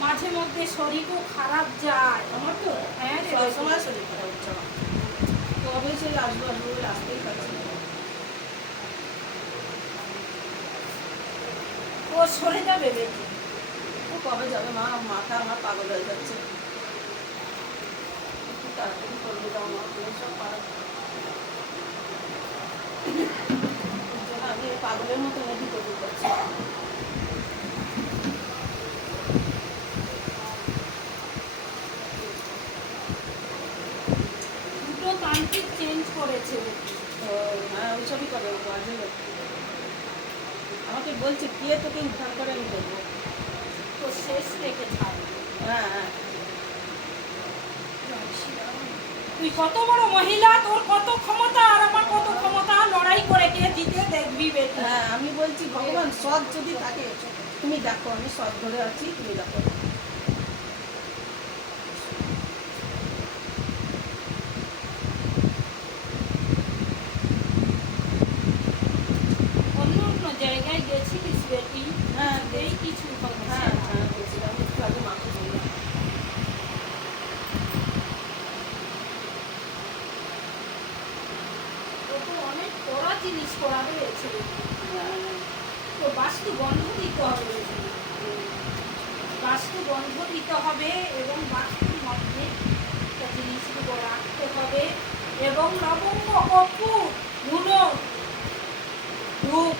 মাঝে মধ্যে শরীরও খারাপ যায়। আমার তো হ্যাঁ রে, সবসময় শরীর খারাপ হচ্ছে আমার। কবে সেই আসবো আসবো বলে আসতেই পারছি না। ও সরে যাবে বেটি। ও কবে যাবে মা? মাথা আমার পাগল হয়ে যাচ্ছে। একটু তাড়াতাড়ি করবে দাও মা, সব পারা। আমি পাগলের মতো এদিক ওদিক করছি। দুটো তান্ত্রিক চেঞ্জ করেছে বেটি। তো হ্যাঁ, ওইসবই করে ও বাজে লোক। আমাকে বলছে কে তোকে উদ্ধার করে আমি করবো। তো শেষ রেখে ছাড়বে। হ্যাঁ হ্যাঁ। তুই কত বড় মহিলা, তোর কত ক্ষমতা আর আমার কত ক্ষমতা, লড়াই করে কে জিতে দেখবি বেটি। হ্যাঁ, আমি বলছি ভগবান সৎ যদি থাকে তুমি দেখো, আমি সৎ ধরে আছি, তুমি দেখো। অন্য অন্য জায়গায় গেছিলিস বেটি? হ্যাঁ এই কিছু হচ্ছে হ্যাঁ না। হ্যাঁ, বলছিলাম একটু আগে মাকে বললাম। ও তো অনেক কড়া জিনিস করা রয়েছে। তো বাস্তু গন্ধ দিতে হবে বেটি। বাস্তু গন্ধ দিতে হবে এবং বাস্তুর মধ্যে একটা জিনিসগুলো রাখতে হবে এবং লবঙ্গ, কর্পূর, ধুনো, ধূপ